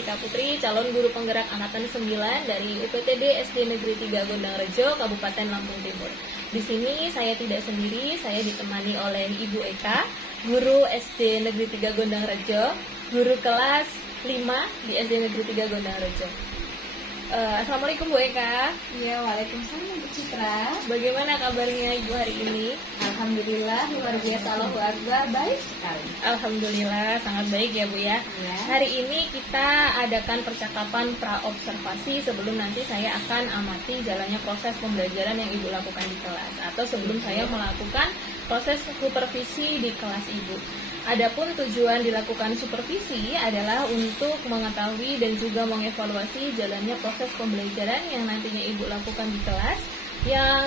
Tika Putri, calon guru penggerak angkatan 9 dari UPTD SD Negeri 3 Gondang Rejo, Kabupaten Lampung Timur. Di sini saya tidak sendiri, saya ditemani oleh Ibu Eka, guru SD Negeri 3 Gondang Rejo, guru kelas 5 di SD Negeri 3 Gondang Rejo. Assalamualaikum Bu Eka. Ya, waalaikumsalam Bu Citra. Bagaimana kabarnya Ibu hari ini? Alhamdulillah, luar biasa, Allahu Akbar, baik sekali. Alhamdulillah, sangat baik ya Bu ya. Hari ini kita adakan percakapan pra-observasi sebelum nanti saya akan amati jalannya proses pembelajaran yang Ibu lakukan di kelas, atau sebelum saya melakukan proses supervisi di kelas Ibu. Adapun tujuan dilakukan supervisi adalah untuk mengetahui dan juga mengevaluasi jalannya proses pembelajaran yang nantinya Ibu lakukan di kelas yang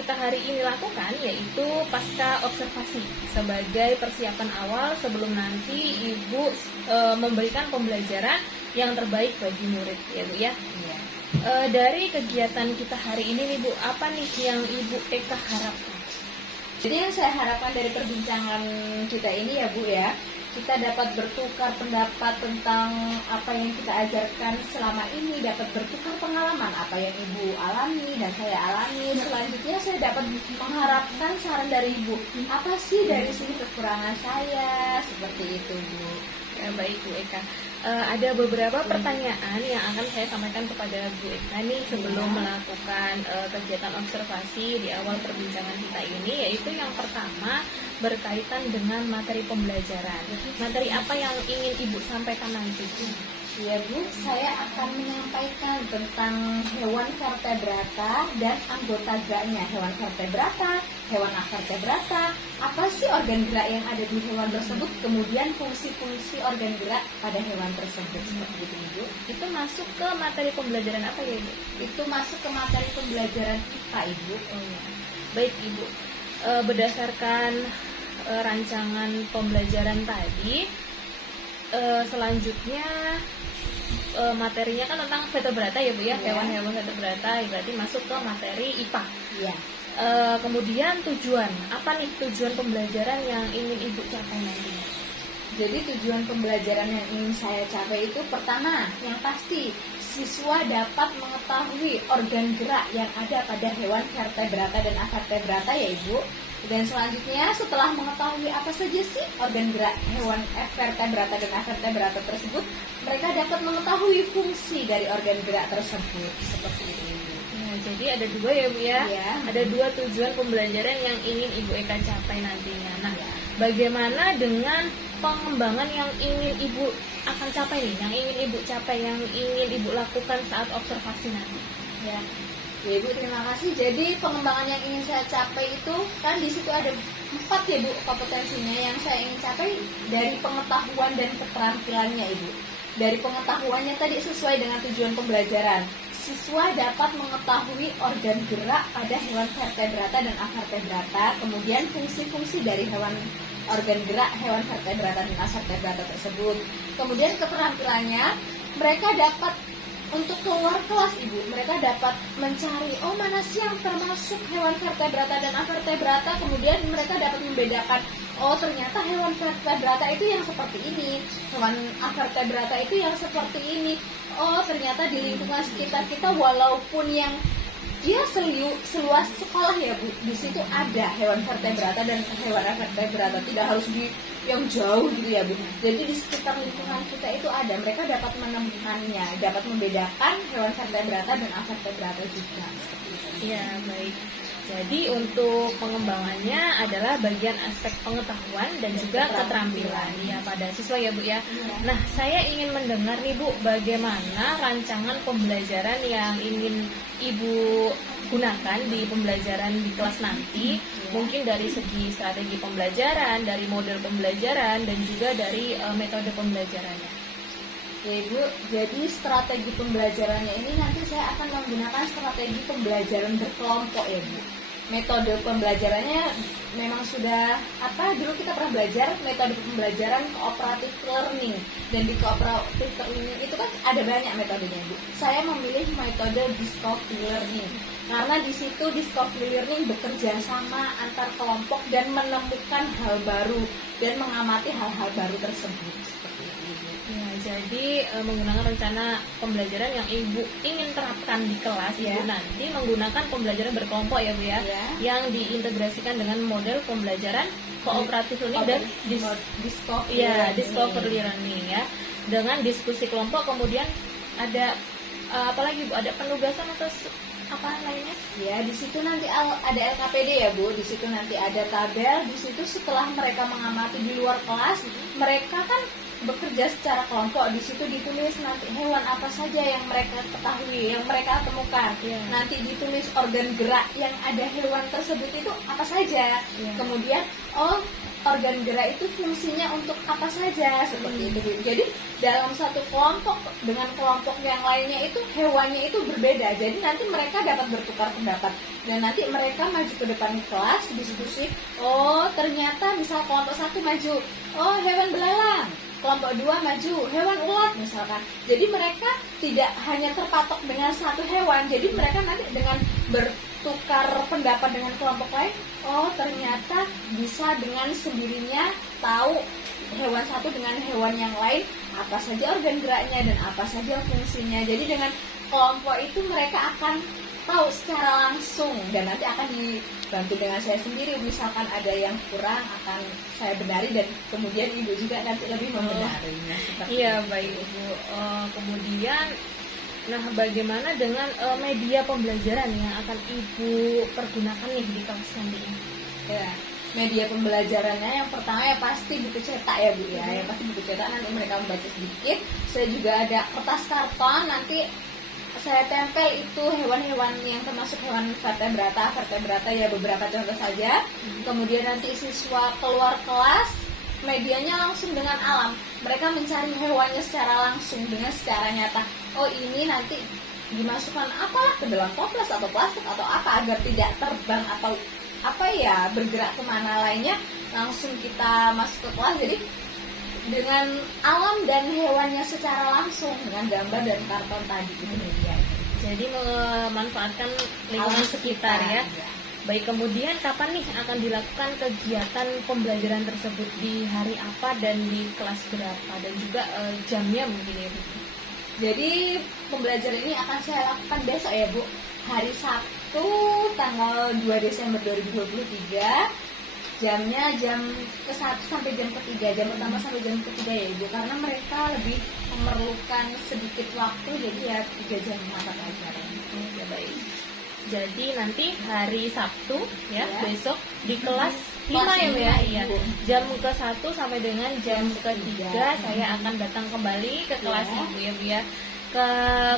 kita hari ini lakukan, yaitu pasca observasi sebagai persiapan awal sebelum nanti Ibu memberikan pembelajaran yang terbaik bagi murid ya Bu ya. Dari kegiatan kita hari ini nih Bu, apa nih yang Ibu Eka harapkan? Jadi yang saya harapkan dari perbincangan kita ini ya Bu ya, kita dapat bertukar pendapat tentang apa yang kita ajarkan selama ini, dapat bertukar pengalaman apa yang Ibu alami dan saya alami. Selanjutnya saya dapat mengharapkan saran dari Ibu, apa sih dari sini kekurangan saya, seperti itu Bu. Ya, baik Bu Eka. Ada beberapa pertanyaan yang akan saya sampaikan kepada Bu Eka nih sebelum melakukan kegiatan observasi di awal perbincangan kita ini, yaitu yang pertama berkaitan dengan materi pembelajaran. Materi apa yang ingin Ibu sampaikan nanti? Ya Bu, saya akan menyampaikan tentang hewan vertebrata dan anggota geraknya. Hewan vertebrata, hewan avertebrata, apa sih organ gerak yang ada di hewan tersebut, kemudian fungsi-fungsi organ gerak pada hewan tersebut. Seperti itu Ibu. Itu masuk ke materi pembelajaran apa ya Ibu? Itu masuk ke materi pembelajaran IPA Ibu. Baik Ibu, berdasarkan rancangan pembelajaran tadi, selanjutnya materinya kan tentang vertebrata ya Bu ya, hewan-hewan vertebrata, berarti masuk ke materi IPA. Iya. Kemudian tujuan, apa nih tujuan pembelajaran yang ingin Ibu capai nanti? Jadi tujuan pembelajaran yang ingin saya capai itu pertama, yang pasti siswa dapat mengetahui organ gerak yang ada pada hewan vertebrata dan avertebrata ya Ibu. Dan selanjutnya setelah mengetahui apa saja sih organ gerak hewan vertebrata dan avertebrata tersebut, mereka dapat mengetahui fungsi dari organ gerak tersebut. Seperti itu. Nah, jadi ada dua ya Bu ya. Ada dua tujuan pembelajaran yang ingin Ibu Eka capai nantinya. Nah, bagaimana dengan pengembangan yang ingin Ibu akan capai nih, yang ingin Ibu capai, yang ingin Ibu lakukan saat observasi nanti? Ya Ibu, terima kasih. Jadi pengembangan yang ingin saya capai itu kan di situ ada 4 ya Bu kompetensinya yang saya ingin capai dari pengetahuan dan keterampilannya Ibu. Dari pengetahuannya tadi sesuai dengan tujuan pembelajaran. Siswa dapat mengetahui organ gerak pada hewan vertebrata dan avertebrata, kemudian fungsi-fungsi dari organ gerak hewan vertebrata dan avertebrata tersebut. Kemudian keterampilannya, mereka dapat untuk keluar kelas Ibu, mereka dapat mencari mana sih yang termasuk hewan vertebrata dan avertebrata, kemudian mereka dapat membedakan ternyata hewan vertebrata itu yang seperti ini, hewan avertebrata itu yang seperti ini. Ternyata di lingkungan sekitar kita walaupun yang dia seluas sekolah ya Bu, di situ ada hewan vertebrata dan hewan avertebrata, tidak harus di yang jauh gitu ya Bu. Jadi di sekitar lingkungan kita itu ada, mereka dapat menemukannya, dapat membedakan hewan vertebrata dan avertebrata juga. Ya baik. Jadi untuk pengembangannya adalah bagian aspek pengetahuan dan juga keterampilan ya pada siswa ya Bu ya. Nah, saya ingin mendengar nih Bu, bagaimana rancangan pembelajaran yang ingin Ibu gunakan di pembelajaran di kelas nanti, mungkin dari segi strategi pembelajaran, dari model pembelajaran, dan juga dari metode pembelajarannya. Ya Ibu, jadi strategi pembelajarannya ini nanti saya akan menggunakan strategi pembelajaran berkelompok ya Bu. Metode pembelajarannya memang sudah dulu kita pernah belajar metode pembelajaran cooperative learning, dan di cooperative learning itu kan ada banyak metodenya Bu. Saya memilih metode discovery learning karena di situ discovery learning bekerja sama antar kelompok dan menemukan hal baru dan mengamati hal-hal baru tersebut. Seperti itu. Jadi menggunakan rencana pembelajaran yang Ibu ingin terapkan di kelas, Ya. Ibu nanti menggunakan pembelajaran berkelompok ya Bu ya, Ya. yang diintegrasikan dengan model pembelajaran kooperatif learning dan discovery learning ya, dengan diskusi kelompok. Kemudian ada apalagi Bu, ada penugasan atau apa lainnya? Ya, di situ nanti ada LKPD ya Bu. Di situ nanti ada tabel. Di situ setelah mereka mengamati di luar kelas, mereka kan bekerja secara kelompok. Di situ ditulis nanti hewan apa saja yang mereka ketahui, yang mereka temukan. Ya. Nanti ditulis organ gerak yang ada hewan tersebut itu apa saja. Ya. Kemudian organ gerak itu fungsinya untuk apa saja, seperti itu. Jadi dalam satu kelompok dengan kelompok yang lainnya itu hewannya itu berbeda. Jadi nanti mereka dapat bertukar pendapat dan nanti mereka maju ke depan kelas diskusi. Oh, ternyata misal kelompok satu maju, oh hewan belalang. Kelompok dua maju, hewan ulat misalkan. Jadi mereka tidak hanya terpatok dengan satu hewan. Jadi mereka nanti dengan bertukar pendapat dengan kelompok lain, oh ternyata bisa dengan sendirinya tahu hewan satu dengan hewan yang lain apa saja organ geraknya dan apa saja fungsinya. Jadi dengan kelompok itu mereka akan tahu secara langsung dan nanti akan dibantu dengan saya sendiri. Misalkan ada yang kurang akan saya benari dan kemudian Ibu juga nanti lebih membenarinya. Iya baik Ibu. Kemudian, nah bagaimana dengan media pembelajaran yang akan Ibu pergunakan nih di kelas nanti ini? Ya, media pembelajarannya yang pertama ya pasti buku cetak ya Bu ya. Yang pasti buku cetak, nanti mereka membaca sedikit. Saya juga ada kertas karton, nanti saya tempel itu hewan-hewan yang termasuk hewan vertebrata ya, beberapa contoh saja. Kemudian nanti siswa keluar kelas, medianya langsung dengan alam. Mereka mencari hewannya secara langsung dengan secara nyata. Oh ini nanti dimasukkan apalah ke dalam toples atau plastik atau apa agar tidak terbang atau apa ya bergerak kemana lainnya, langsung kita masuk ke kelas. Jadi dengan alam dan hewannya secara langsung dengan gambar dan karton tadi itu media. Jadi memanfaatkan lingkungan Alam sekitar ya. ya. Baik, kemudian kapan nih akan dilakukan kegiatan pembelajaran tersebut, di hari apa dan di kelas berapa, dan juga jamnya mungkin ya Bu? Jadi pembelajaran ini akan saya lakukan besok ya Bu, hari Sabtu tanggal 2 Desember 2023. Jamnya jam ke-1 sampai jam ke-3, jam pertama sampai jam ke-3 ya Ibu, karena mereka lebih memerlukan sedikit waktu, jadi ya 3 jam mata pelajaran. Ya baik. Jadi nanti hari Sabtu ya, Ya. besok di kelas 5 Kelas ya Bu ya. 5, Iya. Ibu. Jam ke-1 sampai dengan jam ke-3 ke-3. saya akan datang kembali ke kelas Ya. Ibu ya Bu ya. Ke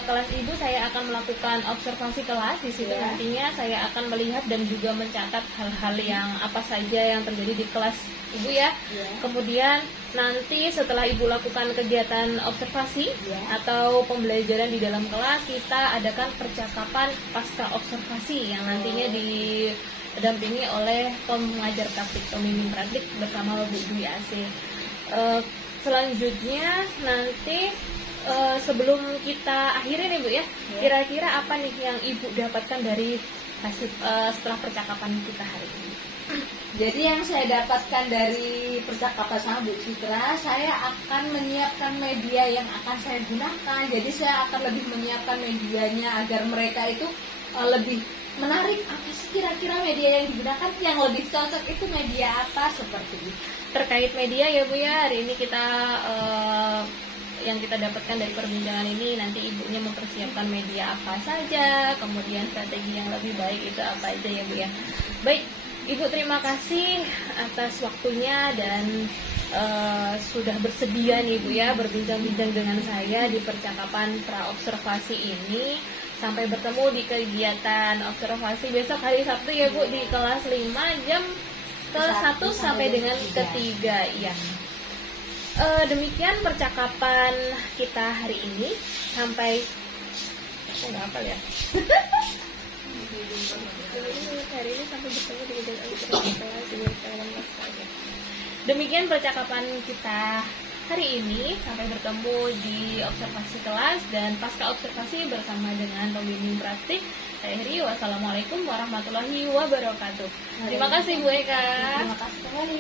kelas Ibu saya akan melakukan observasi kelas. Di situ Ya. nantinya saya akan melihat dan juga mencatat hal-hal yang apa saja yang terjadi di kelas Ibu ya. Ya. Kemudian nanti setelah Ibu lakukan kegiatan observasi Ya. atau pembelajaran di dalam kelas, kita adakan percakapan pasca observasi yang nantinya didampingi oleh pengajar praktik, pembimbing praktik bersama Bu Dwi AC. Selanjutnya nanti sebelum kita akhiri nih Bu ya, kira-kira apa nih yang Ibu dapatkan dari hasil setelah percakapan kita hari ini? Jadi yang saya dapatkan dari percakapan sama Bu Citra, saya akan menyiapkan media yang akan saya gunakan. Jadi saya akan lebih menyiapkan medianya agar mereka itu lebih menarik. Apa sih kira-kira media yang digunakan, yang lebih cocok itu media apa, seperti itu. Terkait media ya Bu ya, hari ini kita yang kita dapatkan dari perbincangan ini, nanti ibunya mempersiapkan media apa saja, kemudian strategi yang lebih baik itu apa aja ya Bu ya. Baik, Ibu terima kasih atas waktunya dan sudah bersedia nih Bu ya berbincang-bincang dengan saya di percakapan pra-observasi ini. Sampai bertemu di kegiatan observasi besok hari Sabtu ya Bu, di kelas 5 jam ke-1 sampai dengan ke-3 ya. Demikian percakapan kita hari ini. Sampai nggak hafal ya. Hari ini sampai bertemu di Demikian percakapan kita hari ini. Sampai bertemu di observasi kelas dan pasca observasi bersama dengan pembimbing praktik. Saya Heri. Wassalamualaikum warahmatullahi wabarakatuh. Terima kasih Bu Eka. Terima kasih sekali.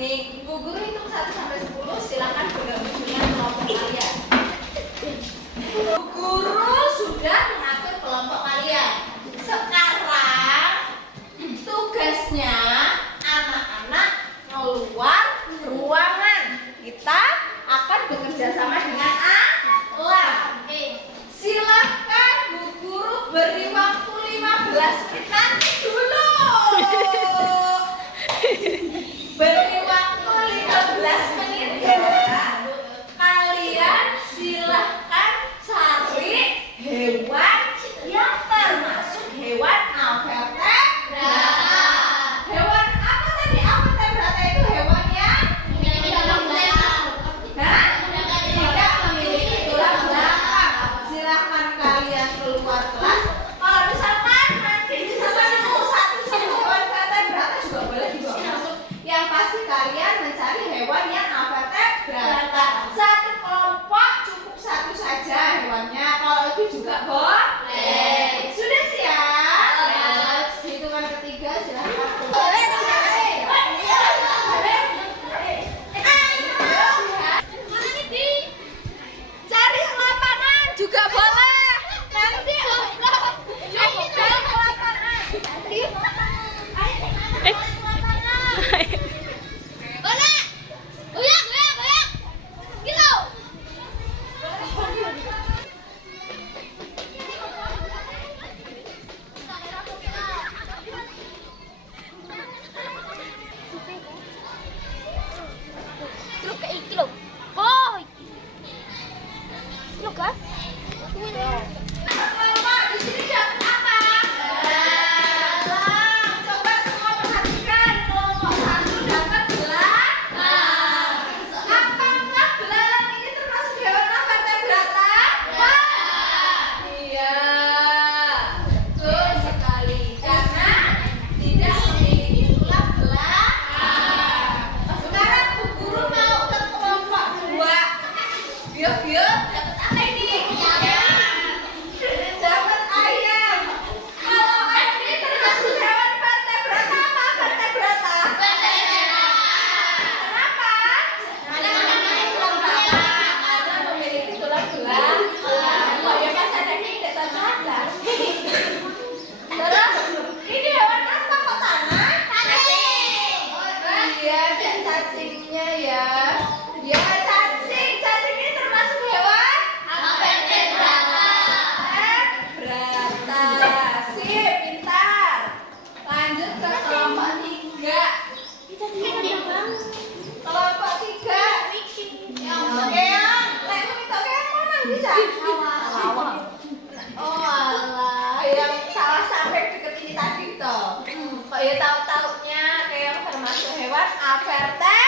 Nih, Bu Guru hitung 1 sampai 10, silakan bergabung dengan kelompok kalian. Bu Guru sudah mengatur kelompok kalian. Sekarang tugasnya anak-anak keluar ruangan. Kita akan bekerja sama dengan alam. Silahkan Bu Guru beri waktu 15 menit nanti dulu. Beri waktu 15 menit ya. Kalian silahkan cari hewan yang termasuk hewan invertebrata. Hewan apa tadi? Invertebrata itu hewan yang tidak memiliki tulang belakang. Silahkan kalian keluar kelas. Kalau misalkan nanti ketemu satu hewan invertebrata juga boleh dibawa masuk. Yang pasti kalian mencari hewan yang invertebrata. Satu kelompok cukup satu saja hewannya. Kalau lebih juga boleh. Sudah siap? Hitungan ketiga silahkan keluar. Cari lapangan juga boleh. Nanti jalan ke lapangan. Bapak, di sini dapat apa? Belang. Coba semua perhatikan. Kelompok 1 dapat belang. Apakah belalang ini termasuk hewan invertebrata? Iya. Betul sekali. Karena tidak memiliki tulang belakang. Sekarang Bu Guru mau ke kelompok 2. Bio dapat apa ini? Dapat ayam. Kalau ayam ini termasuk hewan vertebrata apa vertebrata? Kenapa? Karena memiliki tulang belakang. Oh ya pas ada ini tidak saja. Terus ini hewan apa kok tanah? Cacing. Oh iya, dan cacingnya ya. Ya cacing. Cacing ini termasuk hewan vertebrata. Sip, pintar. Lanjut ke kelompok 3. Kelompok 3. Oke, lek itu kayak mana bisa? Oh alah, yang salah sampai deket ini tadi toh. Kok ya tahu-taunya kayak termasuk hewan invertebrata.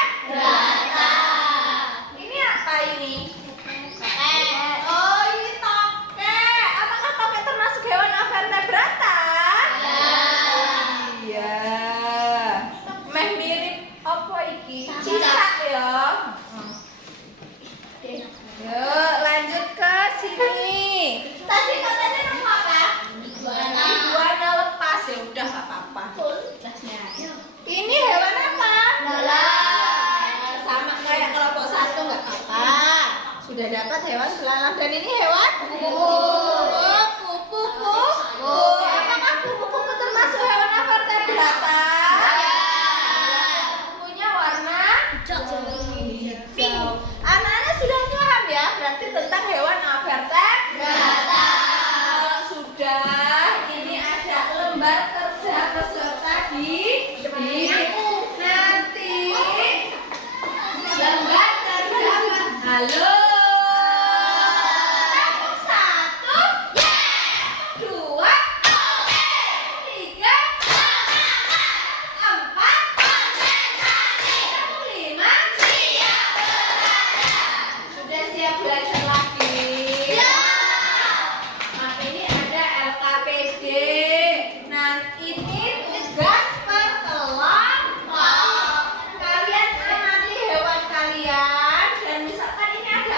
Ini apa ini? Oh, ini tokek. Apakah tokek termasuk hewan invertebrata? Iya. Meh mirip apa iki? Cicak ya. Yuk, lanjut ke sini. Tadi katanya nemu apa? Iguana lepas. Ya udah enggak apa-apa. Ini hewan apa? Sama kayak kelompok 1 enggak apa-apa. Sudah dapat hewan belalang dan ini hewan kupu-kupu. Apakah kupu-kupu termasuk hewan invertebrata? Kupunya warna hijau. Anak-anak sudah paham ya berarti tentang hewan invertebrata. Kalau sudah, ini ada lembar kerja peserta di nanti lembar kerja. Halo. Kalian amati hewan kalian dan misalkan ini ada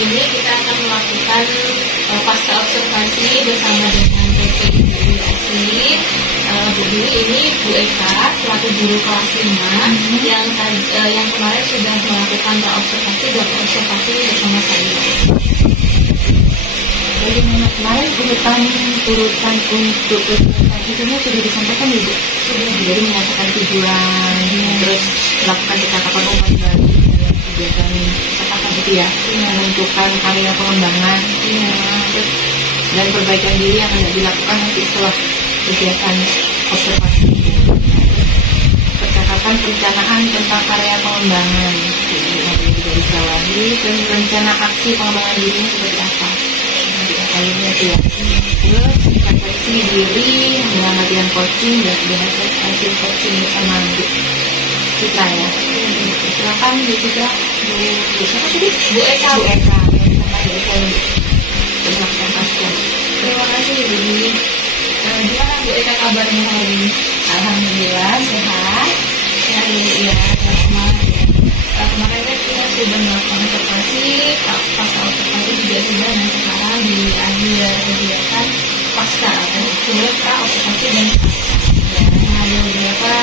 ini kita akan melakukan pasca observasi bersama dengan PPI asli. Bu Dwi ini Bu Eka selaku guru kelas 5 yang kemarin sudah melakukan observasi dan observasi bersama saya. Bagaimana kemarin urutan untuk itu sudah disampaikan Ibu? Sudah. Jadi menyatakan tujuan, terus melakukan ketatapan umum dari kegiatan sepakat itu ya, menentukan area pengembangan, dan perbaikan diri yang akan dilakukan nanti setelah kegiatan observasi. Percakapan perencanaan tentang area pengembangan, jadi dari bawahi, dan rencana aksi pengembangan dirinya seperti apa? Akhirnya itu ya. Terus seleksi diri dengan latihan coaching dan hasil coaching bersama Bu Citra ya. Silakan Bu Citra. Bu siapa tadi? Bu Eka. Bu Eka. Sama Bu Eka ini. Melakukan pasca. Terima kasih Bu Dwi. Gimana Bu Eka kabarnya hari ini? Alhamdulillah sehat. Ya, ya, kemarin kan kita sudah melakukan observasi, pasca observasi juga sudah, dan sekarang di akhir kegiatan pasca atau kemudian pra observasi dan pasca. Nah, ada beberapa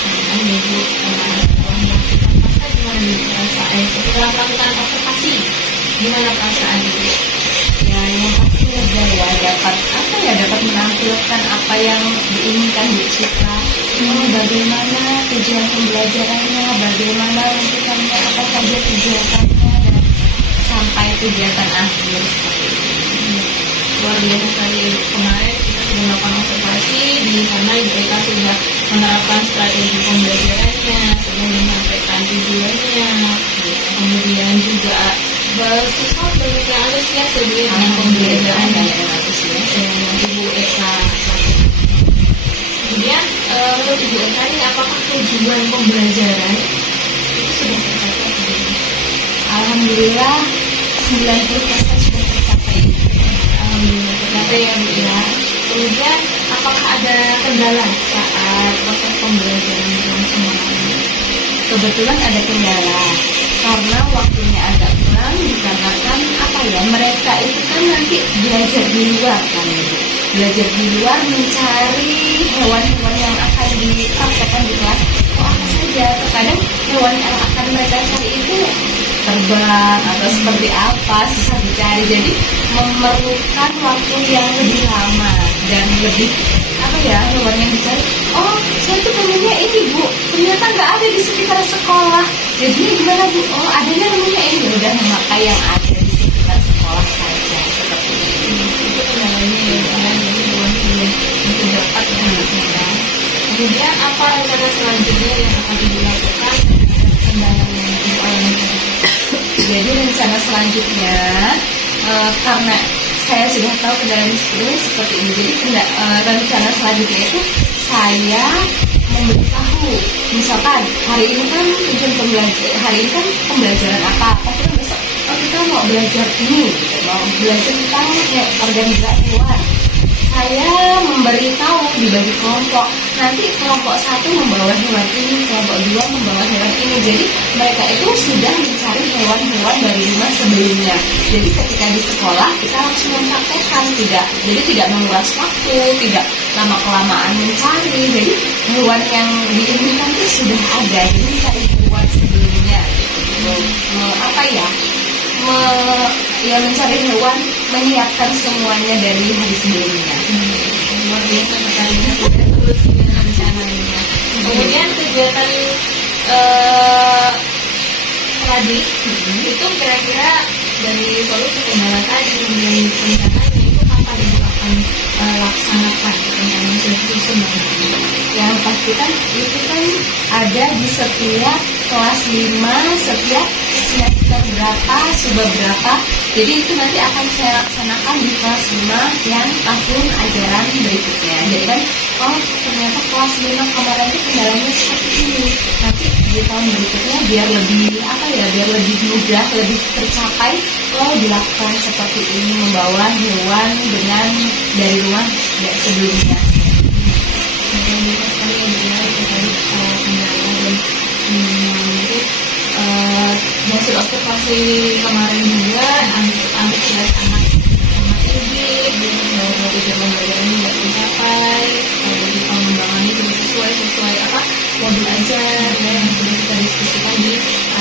pertanyaan Ibu setelah melakukan pasca gimana nih perasaan setelah melakukan observasi, gimana perasaan Ibu? Ya, yang pasti lega ya, dapat menampilkan apa yang diinginkan Bu Citra. Bagaimana tujuan pembelajarannya, bagaimana rencananya, apa saja kegiatannya, dan sampai kegiatan akhir seperti ini. Luar biasa sekali. Kemarin kita sudah melakukan observasi, di sana Ibu Eka sudah menerapkan strategi pembelajarannya, sudah menyampaikan tujuannya, kemudian juga susah banyak yang antusias sebenarnya dengan pembelajaran banyak yang antusias yang Ibu Eka. Kemudian menurut Ibu Eka ini apakah tujuan pembelajaran itu sudah tercapai? Alhamdulillah 90% sudah tercapai. Alhamdulillah tercapai ya Bu ya. Kemudian apakah ada kendala saat proses pembelajaran berlangsung? Kebetulan ada kendala karena waktunya agak kurang dikarenakan mereka itu kan nanti belajar di luar kan Ibu. Belajar di luar mencari hewan-hewan yang akan dipraktekkan di kelas. Apa saja, terkadang hewan yang akan mereka cari itu terbang atau seperti apa, susah dicari. Jadi memerlukan waktu yang lebih lama dan lebih hewan yang dicari. Oh, saya tuh pengennya ini Bu, ternyata nggak ada di sekitar sekolah. Jadinya gimana Bu? Oh, adanya namanya ini. Udah memakai yang ada di sekitar sekolah saja seperti ini. Itu kendalanya ya, jadi hewan belum dapat ya. Kemudian apa rencana selanjutnya yang akan Ibu lakukan kendala yang Ibu alami? Jadi rencana selanjutnya karena saya sudah tahu kendala itu seperti ini. Jadi rencana selanjutnya itu saya memberitahu, misalkan hari ini kan pembelajaran apa, tapi kan besok kita mau belajar ini, gitu. Mau belajar tentang organisasi hewan. Saya memberitahu dibagi kelompok. Nanti kelompok 1 membawa hewan ini, kelompok 2 membawa hewan ini. Jadi mereka itu sudah mencari hewan-hewan dari rumah sebelumnya. Jadi ketika di sekolah kita harus mempraktekkan, tidak menguras waktu, tidak lama kelamaan mencari. Jadi hewan yang diinginkan itu sudah ada. Jadi mencari hewan sebelumnya. Mencari hewan, menyiapkan semuanya dari hari sebelumnya. Luar biasa sekali ya, sudah terus dengan rencananya. Kemudian kegiatan tadi itu kira-kira dari solusi kendala tadi kemudian rencananya itu kapan Ibu akan laksanakan rencana susun? Yang pasti kan itu kan ada di setiap kelas 5, setiap semester berapa, subbab berapa. Jadi itu nanti akan saya laksanakan di kelas 5 yang tahun ajaran berikutnya. Jadi kan, ternyata kelas 5 kemarin itu kendalanya seperti ini. Nanti di tahun berikutnya biar lebih mudah, lebih tercapai, dilakukan seperti ini, membawa hewan dengan dari rumah sebelumnya. Bisa sekali ya, itu tadi kendala dan hasil observasi kemarin juga antusias anak izin bahwa tujuan pembelajaran ini nggak tercapai, jadi pengembangannya juga sesuai apa modul ajar ya yang sudah kita diskusikan di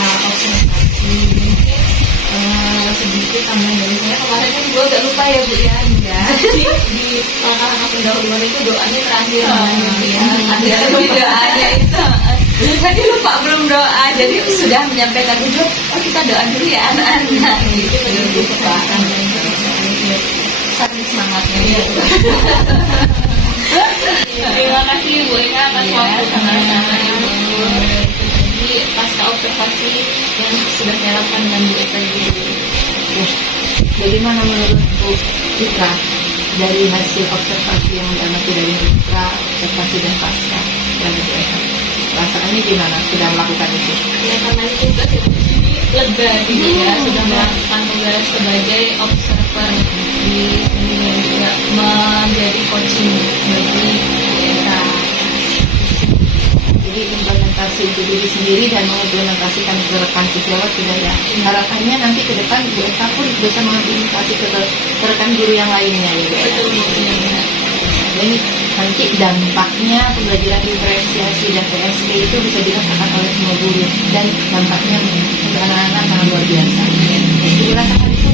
observasi. Mungkin sedikit tambahan dari saya, kemarin kan gue agak lupa ya Bu ya, jadi di langkah-langkah pendahuluan itu doanya terakhir ya, ada di doanya itu tadi lupa belum doa, jadi sudah menyampaikan ujung, kita doa dulu ya anak-anak gitu, begitu Pak. Saking semangatnya ya. Terima kasih Bu Eka atas waktu sama-sama Ibu. Jadi pasca observasi yang sudah saya lakukan dengan Bu Eka ini. Bagaimana menurut Bu Citra dari hasil observasi yang diamati dari Mitra, observasi dan pasca dari Bu Eka? Perasaannya gimana sudah melakukan itu? Ya karena itu tugas ya Bu, jadi lega gitu ya, sudah melakukan tugas sebagai observer di sini dan juga menjadi coaching bagi Bu Eka. Jadi implementasi untuk diri sendiri dan mengimplementasikan ke rekan sejawat sudah ya. Harapannya nanti ke depan Bu Eka pun bisa mengimplementasi ke rekan guru yang lainnya ya. Betul Bu. Jadi nanti dampaknya pembelajaran diferensiasi dan PSP itu bisa dirasakan oleh semua guru dan dampaknya untuk anak-anak sangat luar biasa. Jadi dirasakan itu